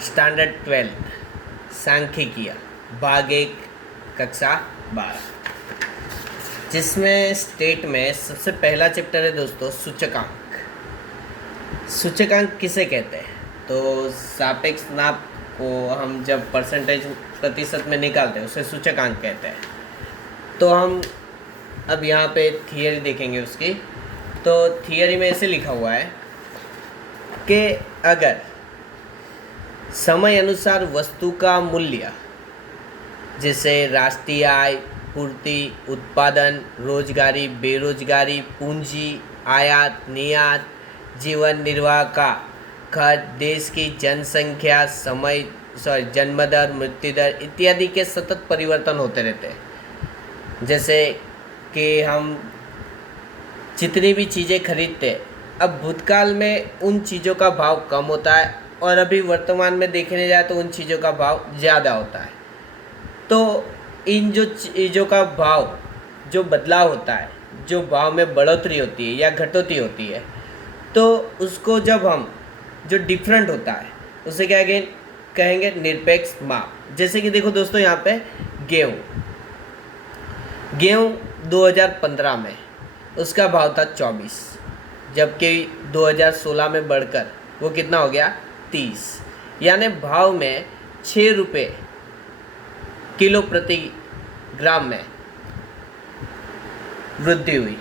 Standard 12 सांख्यिकीय भाग 1 कक्षा 12, जिसमें स्टेट में सबसे पहला चैप्टर है दोस्तों सूचकांक। सूचकांक किसे कहते हैं? तो सापेक्ष नाप को हम जब परसेंटेज प्रतिशत में निकालते हैं उसे सूचकांक कहते हैं। तो हम अब यहाँ पे थियरी देखेंगे उसकी। तो थियरी में ऐसे लिखा हुआ है कि अगर समय अनुसार वस्तु का मूल्य जैसे राष्ट्रीय आय, पूर्ति, उत्पादन, रोजगारी, बेरोजगारी, पूंजी, आयात निर्यात, जीवन निर्वाह का खर्च, देश की जनसंख्या, जन्म दर, मृत्यु दर इत्यादि के सतत परिवर्तन होते रहते हैं। जैसे कि हम जितनी भी चीज़ें खरीदते हैं, अब भूतकाल में उन चीज़ों का भाव कम होता है और अभी वर्तमान में देखने जाए तो उन चीज़ों का भाव ज़्यादा होता है। तो इन जो चीज़ों का भाव जो बदलाव होता है, जो भाव में बढ़ोतरी होती है या घटोतरी होती है, तो उसको जब हम जो डिफरेंट होता है उसे क्या कहेंगे निरपेक्ष माप। जैसे कि देखो दोस्तों, यहाँ पे गेहूँ 2015 में उसका भाव था 24, जबकि 2016 में बढ़कर वो कितना हो गया 30, यानी भाव में 6 रुपये किलो प्रति ग्राम में वृद्धि हुई,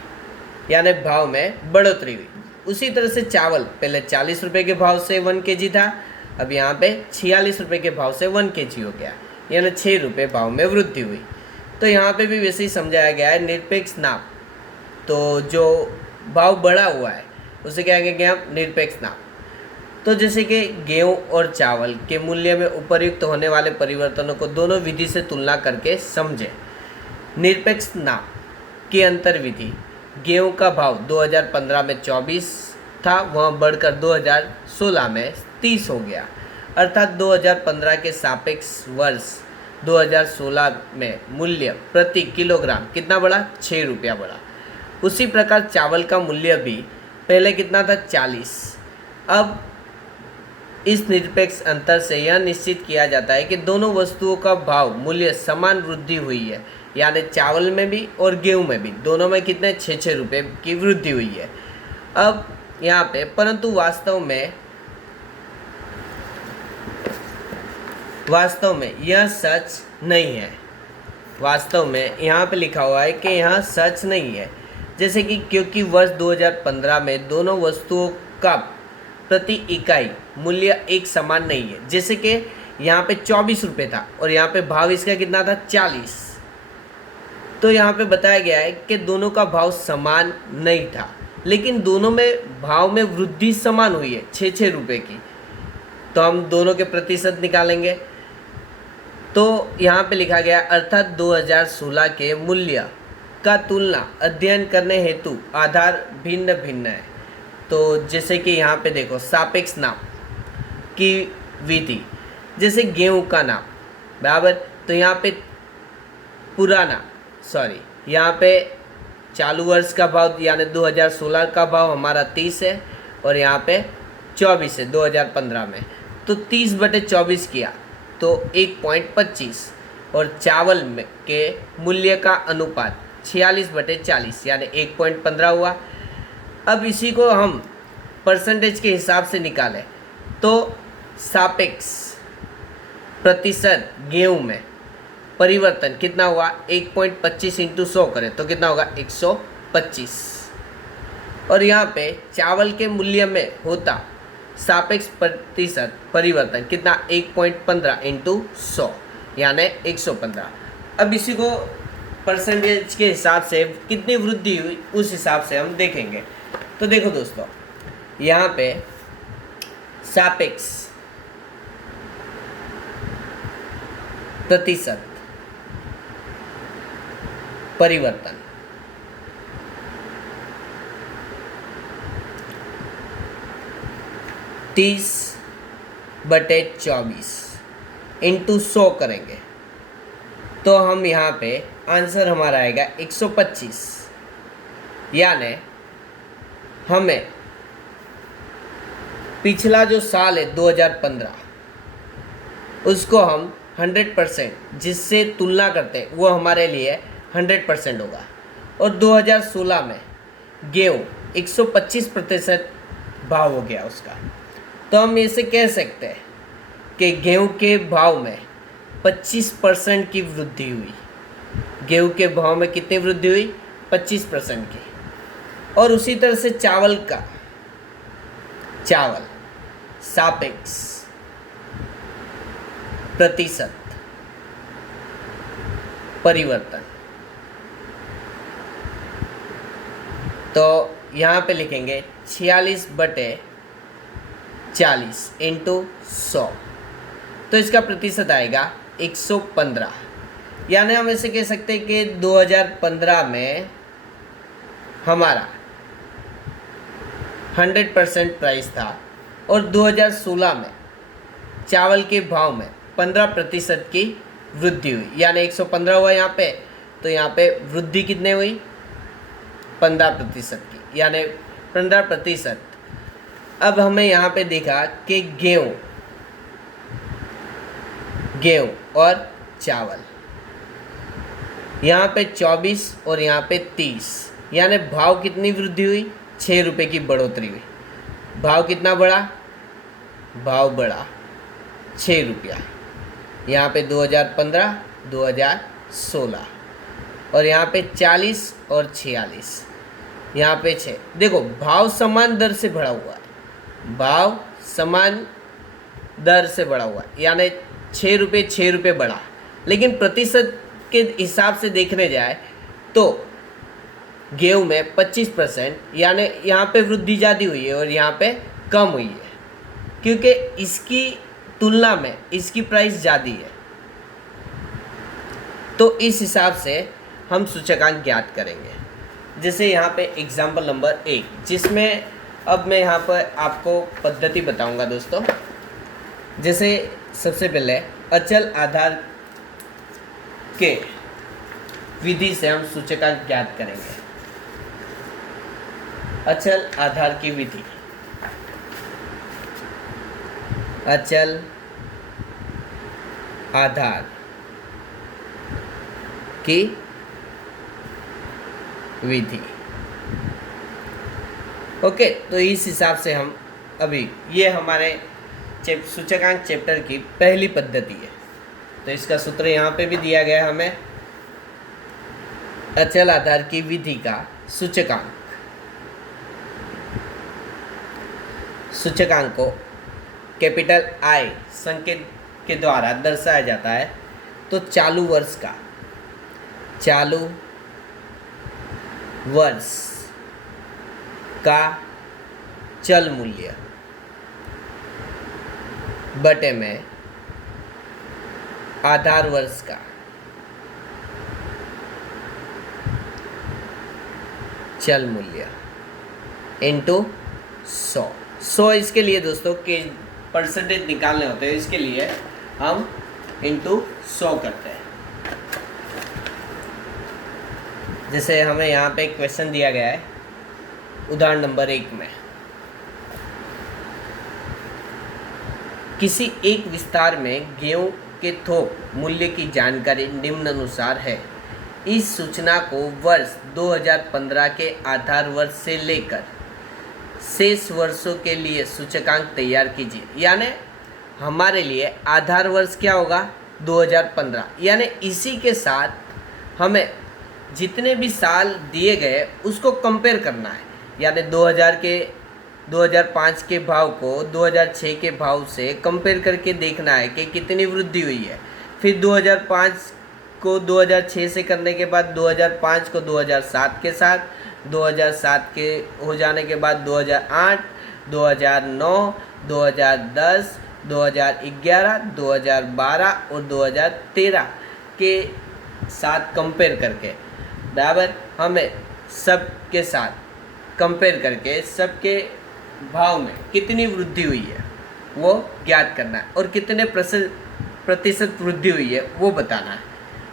यानी भाव में बढ़ोतरी हुई। उसी तरह से चावल पहले 40 रुपये के भाव से 1 kg था, अब यहाँ पे 46 रुपये के भाव से 1 kg हो गया, यानी 6 रुपये भाव में वृद्धि हुई। तो यहाँ पे भी वैसे ही समझाया गया है निरपेक्ष नाप। तो जो भाव बढ़ा हुआ है उसे क्या कहेंगे हम निरपेक्ष नाप। तो जैसे कि गेहूं और चावल के मूल्य में उपयुक्त होने वाले परिवर्तनों को दोनों विधि से तुलना करके समझें। निरपेक्ष नाप की अंतर विधि, गेहूं का भाव 2015 में 24 था, वह बढ़कर 2016 में 30 हो गया, अर्थात 2015 के सापेक्ष वर्ष 2016 में मूल्य प्रति किलोग्राम कितना बढ़ा? 6 रुपया बढ़ा। उसी प्रकार चावल का मूल्य भी पहले कितना था? 40। अब इस निरपेक्ष अंतर से यह निश्चित किया जाता है कि दोनों वस्तुओं का भाव मूल्य समान वृद्धि हुई है, यानी चावल में भी और गेहूं में भी, दोनों में कितने 6-6 रुपये की वृद्धि हुई है। अब यहाँ पे परंतु वास्तव में यह सच नहीं है। वास्तव में यहाँ पे लिखा हुआ है कि यह सच नहीं है। जैसे कि क्योंकि वर्ष 2015 में दोनों वस्तुओं का प्रति इकाई मूल्य एक समान नहीं है। जैसे कि यहाँ पे 24 रुपये था और यहाँ पे भाव इसका कितना था? 40। तो यहाँ पे बताया गया है कि दोनों का भाव समान नहीं था, लेकिन दोनों में भाव में वृद्धि समान हुई है 6-6 रुपये की। तो हम दोनों के प्रतिशत निकालेंगे। तो यहाँ पे लिखा गया अर्थात 2016 के मूल्य का तुलना अध्ययन करने हेतु आधार भिन्न भिन्न है। तो जैसे कि यहाँ पे देखो सापेक्ष नाप की विधि, जैसे गेहूं का नाप बराबर, तो यहाँ पे यहाँ पे चालू वर्ष का भाव यानी 2016 का भाव हमारा 30 है और यहाँ पे 24 है 2015 में। तो 30/24 किया तो 1.25 और चावल में के मूल्य का अनुपात 46/40 यानी 1.15 हुआ। अब इसी को हम परसेंटेज के हिसाब से निकालें तो सापेक्ष प्रतिशत गेहूं में परिवर्तन कितना हुआ? 1.25 × 100 करें तो कितना होगा? 125। और यहाँ पे चावल के मूल्य में होता सापेक्ष प्रतिशत परिवर्तन कितना? 1.15 × 100 यानी 115। अब इसी को परसेंटेज के हिसाब से कितनी वृद्धि हुई उस हिसाब से हम देखेंगे। तो देखो दोस्तों, यहाँ पे सापेक्ष प्रतिशत परिवर्तन तीस बटे 24 × 100 करेंगे तो हम यहाँ पे आंसर हमारा आएगा 125, यानी हमें पिछला जो साल है 2015 उसको हम 100% जिससे तुलना करते हैं वो हमारे लिए 100% होगा। और 2016 में गेहूँ 125% भाव हो गया उसका। तो हम इसे कह सकते हैं कि गेहूँ के भाव में 25% की वृद्धि हुई। गेहूँ के भाव में कितनी वृद्धि हुई? 25% की। और उसी तरह से चावल सापेक्ष प्रतिशत परिवर्तन, तो यहाँ पे लिखेंगे 46/40 इंटू 100, तो इसका प्रतिशत आएगा 115। यानी हम ऐसे कह सकते हैं कि 2015 में हमारा 100% प्राइस था और 2016 में चावल के भाव में 15% की वृद्धि हुई। यानी 115 हुआ यहाँ पे, तो यहाँ पे वृद्धि कितने हुई? 15% की, यानी 15%। अब हमें यहाँ पे देखा कि गेहूँ और चावल, यहाँ पे 24 और यहाँ पे 30, यानी भाव कितनी वृद्धि हुई? 6 रुपये की बढ़ोतरी हुई। भाव कितना बढ़ा? भाव बढ़ा 6 रुपया। यहाँ पे 2015, 2016, और यहाँ पे 40 और 46, यहाँ पे 6। देखो भाव समान दर से बढ़ा हुआ है, भाव समान दर से बढ़ा हुआ है, यानी 6 रुपये बढ़ा। लेकिन प्रतिशत के हिसाब से देखने जाए तो गेहूँ में 25%, यानी यहाँ पे वृद्धि ज़्यादा हुई है और यहाँ पे कम हुई है, क्योंकि इसकी तुलना में इसकी प्राइस ज़्यादा है। तो इस हिसाब से हम सूचकांक ज्ञात करेंगे। जैसे यहाँ पे एग्जाम्पल नंबर 1, जिसमें अब मैं यहाँ पर आपको पद्धति बताऊँगा दोस्तों। जैसे सबसे पहले अचल आधार के विधि से हम सूचकांक ज्ञात करेंगे। अचल आधार की विधि, अचल आधार की विधि। ओके, तो इस हिसाब से हम अभी ये हमारे सूचकांक चैप्टर की पहली पद्धति है। तो इसका सूत्र यहाँ पे भी दिया गया है हमें। अचल आधार की विधि का सूचकांक को कैपिटल आई संकेत के द्वारा दर्शाया जाता है। तो चालू वर्ष का चल मूल्य बटे में आधार वर्ष का चल मूल्य इंटू 100 इसके लिए दोस्तों के परसेंटेज निकालने होते हैं, इसके लिए हम इंटू 100 करते हैं। जैसे हमें यहाँ पे क्वेश्चन दिया गया है उदाहरण नंबर 1 में, किसी एक विस्तार में गेहूं के थोक मूल्य की जानकारी निम्नानुसार है। इस सूचना को वर्ष 2015 के आधार वर्ष से लेकर शेष वर्षों के लिए सूचकांक तैयार कीजिए। यानी हमारे लिए आधार वर्ष क्या होगा? 2015। यानी इसी के साथ हमें जितने भी साल दिए गए उसको कंपेयर करना है। यानी 2005 के भाव को 2006 के भाव से कंपेयर करके देखना है कि कितनी वृद्धि हुई है। फिर 2005 को 2006 से करने के बाद 2005 को 2007 के साथ, 2007 के हो जाने के बाद 2008, 2009, 2010, 2011, 2012 और 2013 के साथ कंपेयर करके बराबर हमें सब के साथ कंपेयर करके सबके भाव में कितनी वृद्धि हुई है वो ज्ञात करना है और कितने प्रतिशत वृद्धि हुई है वो बताना है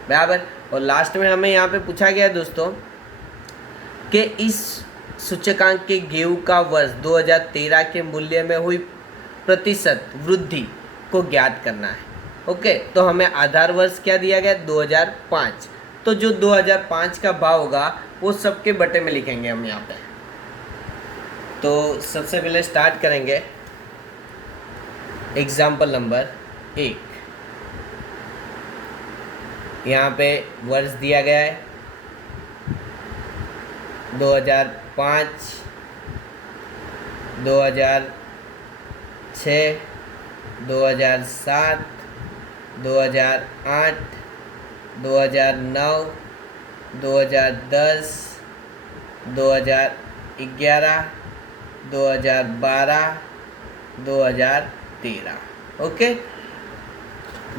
बराबर। और लास्ट में हमें यहाँ पे पूछा गया दोस्तों कि इस सूचकांक के गेहूं का वर्ष 2013 के मूल्य में हुई प्रतिशत वृद्धि को ज्ञात करना है। ओके, तो हमें आधार वर्ष क्या दिया गया, 2005। तो जो 2005 का भाव होगा वो सबके बटे में लिखेंगे हम यहाँ पे। तो सबसे पहले स्टार्ट करेंगे एग्जाम्पल नंबर 1। यहाँ पे वर्ष दिया गया है 2005, 2006, 2007, 2008, 2009, 2010, 2011, 2012, 2013। ओके,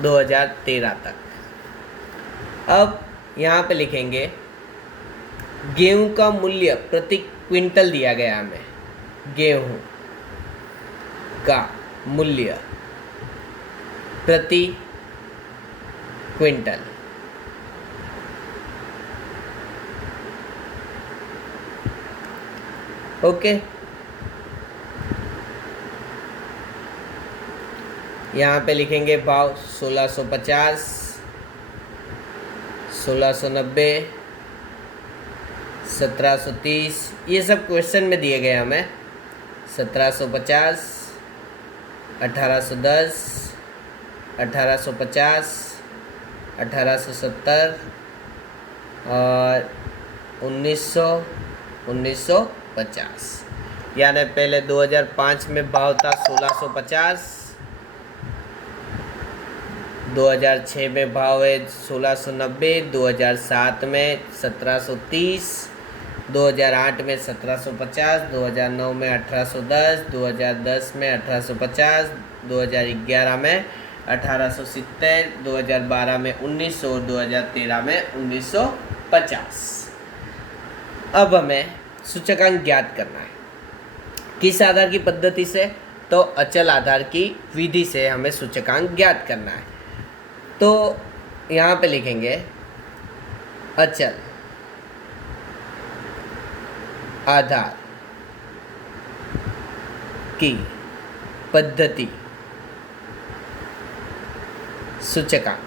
2013 तक। अब यहाँ पे लिखेंगे गेहूं का मूल्य प्रति क्विंटल दिया गया हमें। गेहूं का मूल्य प्रति क्विंटल। ओके, यहाँ पे लिखेंगे भाव 1650, 1690, 1730, ये सब क्वेश्चन में दिए गए हमें। 1750, 1810, 1850, 1870 और 1900, 1950। यानी पहले 2005 में भाव था 1650, 2006 में भाव है 1690, 2007 में 1730, 2008 में 1750, 2009 में 1810, 2010 में 1850, 2011 में 1870, 2012 में 1900 और 2013 में 1950। अब हमें सूचकांक ज्ञात करना है। किस आधार की पद्धति से? तो अचल आधार की विधि से हमें सूचकांक ज्ञात करना है। तो यहाँ पे लिखेंगे अचल आधार की पद्धति सूचकांक।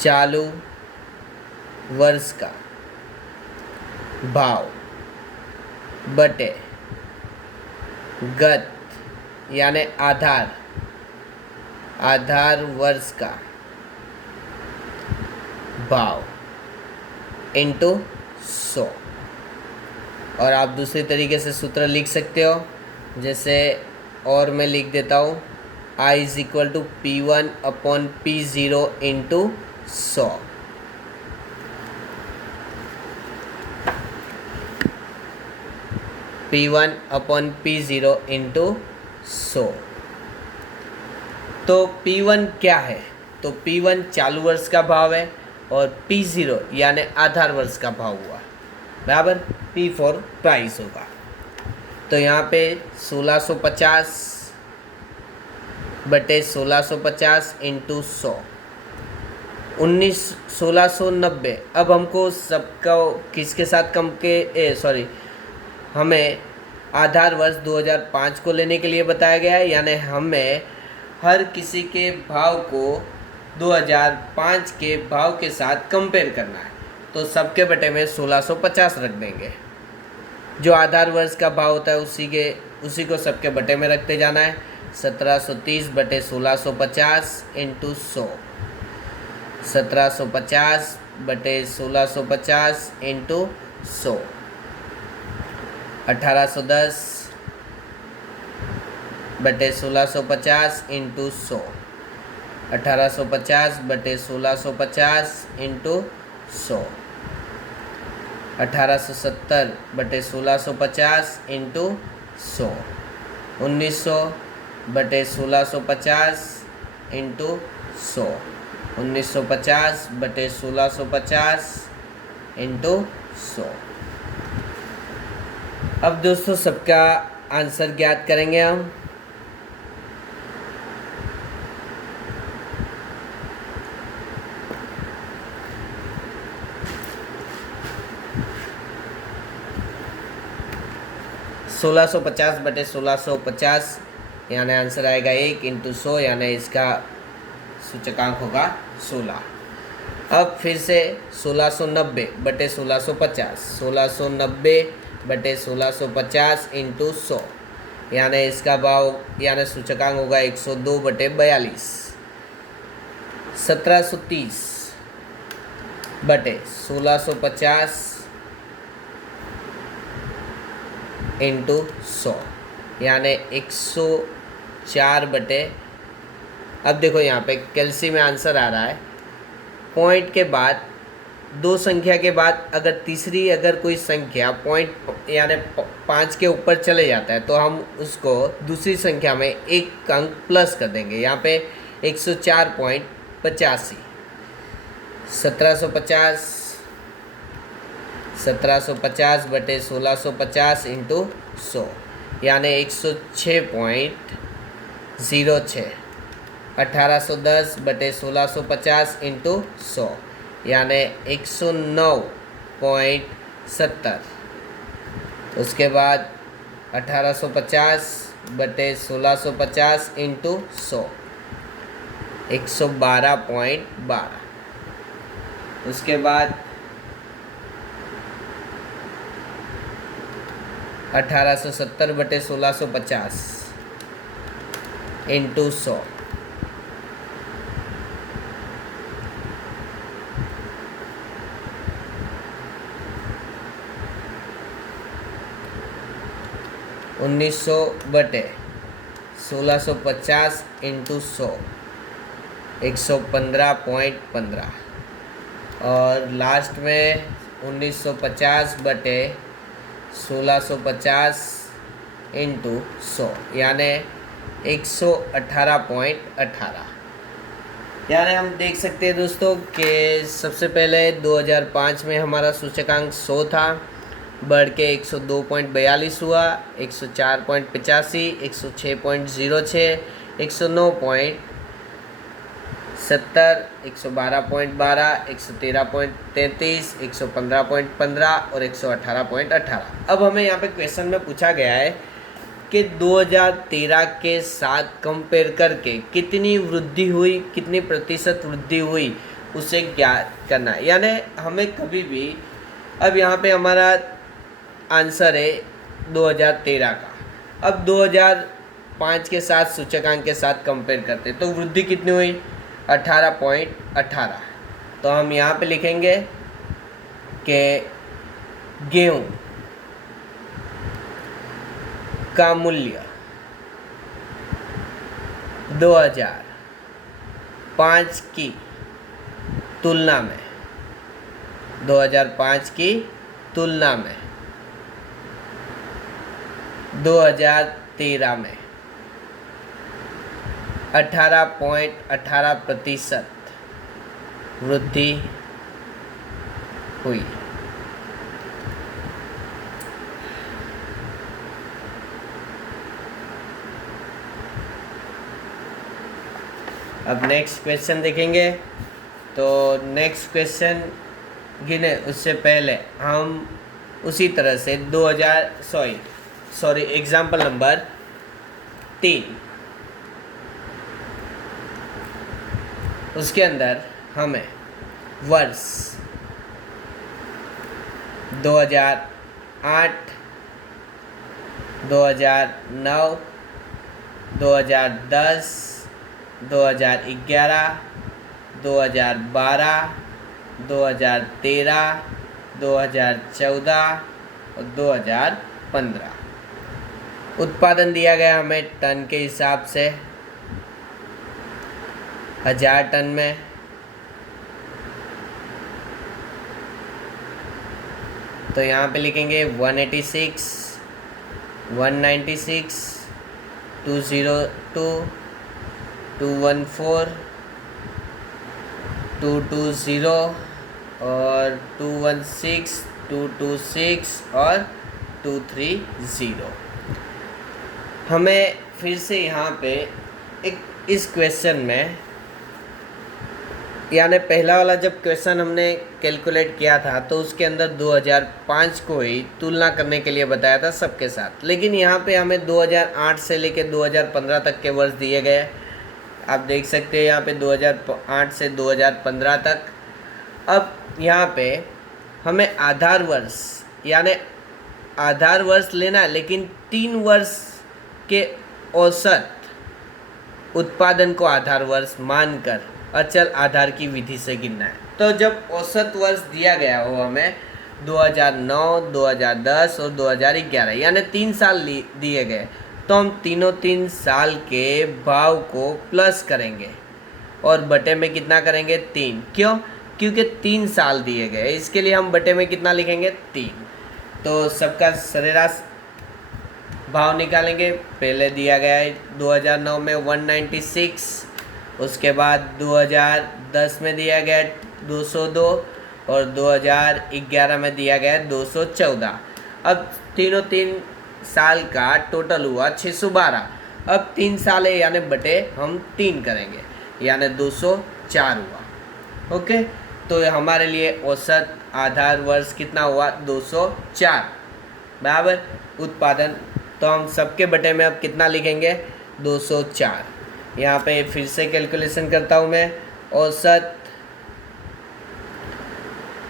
चालू वर्ष का भाव बटे गत यानी आधार वर्ष का भाव इंटू 100। और आप दूसरी तरीके से सूत्र लिख सकते हो, जैसे और मैं लिख देता हूँ I is equal to P1 upon P0 into 100। P1 upon P0 into 100। तो P1 क्या है? तो P1 चालू वर्ष का भाव है और P0 यानी आधार वर्ष का भाव हुआ, बराबर P फॉर प्राइस होगा। तो यहाँ पे 1650 बटे 1650 इंटू 100, 1690। अब हमको सबका किसके साथ हमें आधार वर्ष 2005 को लेने के लिए बताया गया है, यानी हमें हर किसी के भाव को 2005 के भाव के साथ कंपेयर करना है। तो सबके बटे में 1650 रख देंगे। जो आधार वर्ष का भाव होता है उसी को सबके बटे में रखते जाना है। 1730 बटे 1650 इंटू 100, 1750 बटे 1650 इंटू 100, 1810 बटे 1650 इंटू 100, 1850 बटे 1650 इंटू 100, 1870 बटे 1650 इंटू 100, 1900 बटे 1650 इंटू 100, 1950 बटे 1650 इंटू 100। अब दोस्तों सबका आंसर ज्ञात करेंगे हम। 1650 बटे 1650, यानी आंसर आएगा 1 इंटू 100, यानी इसका सूचकांक होगा 16। अब फिर से 1690 बटे 1650, 1690 बटे 1650 इंटू 100, यानी इसका भाव यानी सूचकांक होगा 102 बटे 42। 1730 बटे 1650 इंटू 100, यानी 104 बटे, अब देखो यहाँ पे कैलसी में आंसर आ रहा है, पॉइंट के बाद दो संख्या के बाद अगर तीसरी अगर कोई संख्या पॉइंट यानी 5 के ऊपर चले जाता है तो हम उसको दूसरी संख्या में एक अंक प्लस कर देंगे। यहाँ पे 104.85, 1750 बटे 1650 इंटू 100, यानी 106.06। 1810 बटे 1650 इंटू 100, यानी 109.70। उसके बाद 1850 बटे 1650 इंटू 100, 112.12। उसके बाद 1870 बटे 1650 इंटू 100, 1900 बटे 1650 इंटू 100, 115.15। और लास्ट में 1950 बटे 1650 इंटू 100, यानी 118.18। यानी हम देख सकते हैं दोस्तों कि सबसे पहले 2005 में हमारा सूचकांक 100 था, बढ़ के 102.42 हुआ, 104.85, 106.06, 109.70, 112.12, 113.33, 115.15 और 118.18। अब हमें यहाँ पे क्वेश्चन में पूछा गया है कि 2013 के साथ कंपेयर करके कितनी वृद्धि हुई, कितनी प्रतिशत वृद्धि हुई, उसे ज्ञात करना है। यानी हमें कभी भी, अब यहाँ पे हमारा आंसर है 2013 का, अब 2005 के साथ सूचकांक के साथ कंपेयर करते तो वृद्धि कितनी हुई, 18.18। तो हम यहाँ पे लिखेंगे कि गेहूँ का मूल्य 2005 की तुलना में 2013 में 18.18% वृद्धि हुई। अब नेक्स्ट क्वेश्चन देखेंगे। तो नेक्स्ट क्वेश्चन गिने उससे पहले हम उसी तरह से एग्जाम्पल नंबर 3, उसके अंदर हमें वर्ष 2008, 2009, 2010, 2011, 2012, 2013, 2014 और 2015 उत्पादन दिया गया हमें टन के हिसाब से, 1000 टन में। तो यहाँ पे लिखेंगे 186, 196, 202, 214, 220 और 216, 226 और 230। हमें फिर से यहाँ पे इस क्वेश्चन में यानी पहला वाला जब क्वेश्चन हमने कैलकुलेट किया था तो उसके अंदर 2005 को ही तुलना करने के लिए बताया था सबके साथ, लेकिन यहाँ पे हमें 2008 से लेकर 2015 तक के वर्ष दिए गए। आप देख सकते हैं यहाँ पे 2008 से 2015 तक। अब यहाँ पे हमें आधार वर्ष यानी आधार वर्ष लेना है, लेकिन 3 वर्ष के औसत उत्पादन को आधार वर्ष मानकर अचल आधार की विधि से गिनना है। तो जब औसत वर्ष दिया गया हो हमें 2009, 2010 और 2011 यानी 3 साल दिए गए, तो हम तीनों 3 साल के भाव को प्लस करेंगे और बटे में कितना करेंगे 3। क्यों? क्योंकि 3 साल दिए गए, इसके लिए हम बटे में कितना लिखेंगे 3। तो सबका सरेराश भाव निकालेंगे। पहले दिया गया है 2009 में 196, उसके बाद 2010 में दिया गया है 202 और 2011 में दिया गया है 214। अब तीनों 3 साल का टोटल हुआ 612। अब 3 साल है यानी बटे हम 3 करेंगे यानी 204 हुआ। ओके, तो हमारे लिए औसत आधार वर्ष कितना हुआ 204 बराबर उत्पादन। तो हम सबके बटे में अब कितना लिखेंगे 204। यहाँ पे फिर से कैलकुलेशन करता हूँ मैं। औसत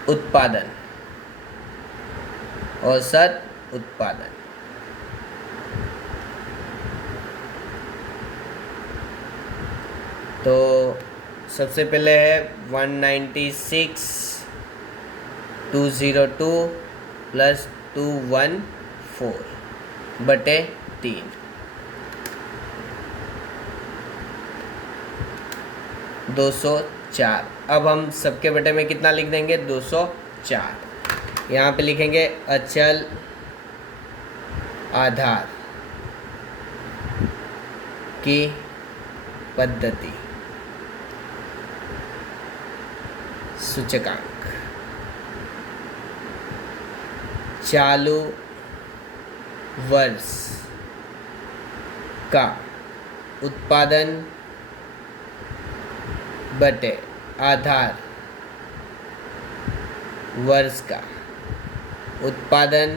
उत्पादन, औसत उत्पादन तो सबसे पहले है 196,202 प्लस 214 बटे 3 204। अब हम सबके बटे में कितना लिख देंगे 204। यहाँ पे लिखेंगे अचल आधार की पद्धति सूचकांक चालू वर्ष का उत्पादन बटे आधार वर्ष का उत्पादन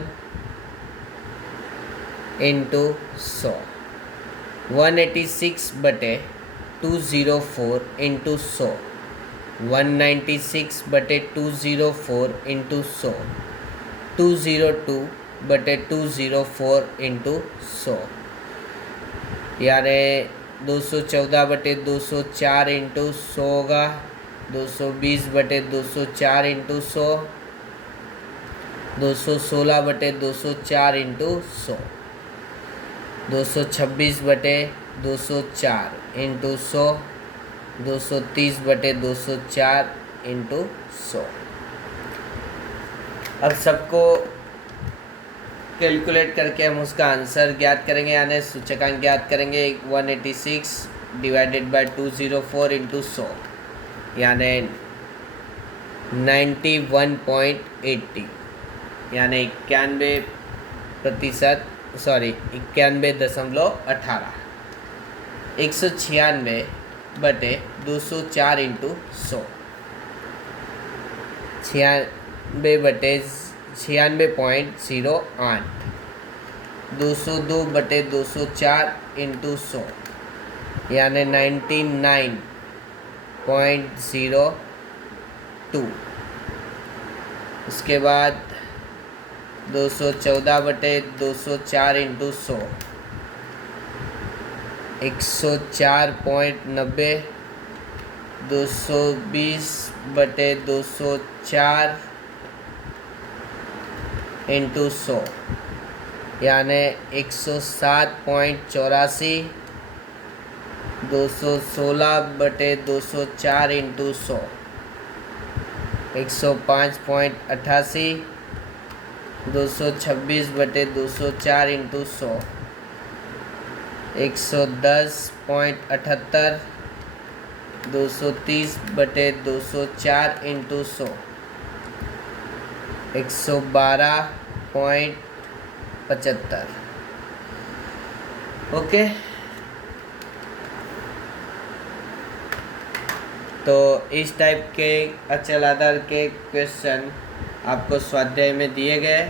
इंटू 100। 186 बटे 204 इंटू 100, 196 बटे 204 इंटू 100, 202 बटे 204 इंटू 100 यानी 214 बटे 204 इंटू 100 होगा। 220 बटे 204 इंटू 100, 216 बटे 204 इंटू 100, 226 बटे 204 इंटू 100, 230 बटे 204 इंटू 100। अब सबको कैलकुलेट करके हम उसका आंसर ज्ञात करेंगे यानी सूचकांक ज्ञात करेंगे। 186 डिवाइडेड बाय 204 इंटू 100 यानी 91.80 यानी 91.18। 196 बटे 204 इंटू 100, 96 बटे 96.08। 202 बटे 204 इंटू 100 यानी 99.02। उसके बाद 214 बटे 204 इंटू 100 104.90। 220 बटे 204 इंटू 100 यानी 107.84। 216 बटे 204 इंटू 100 105.88। 226 बटे 204 इंटू 100 110.78। 230 बटे 204 इंटू 100 112.75। ओके, तो इस टाइप के अचल आधार के क्वेश्चन आपको स्वाध्याय में दिए गए।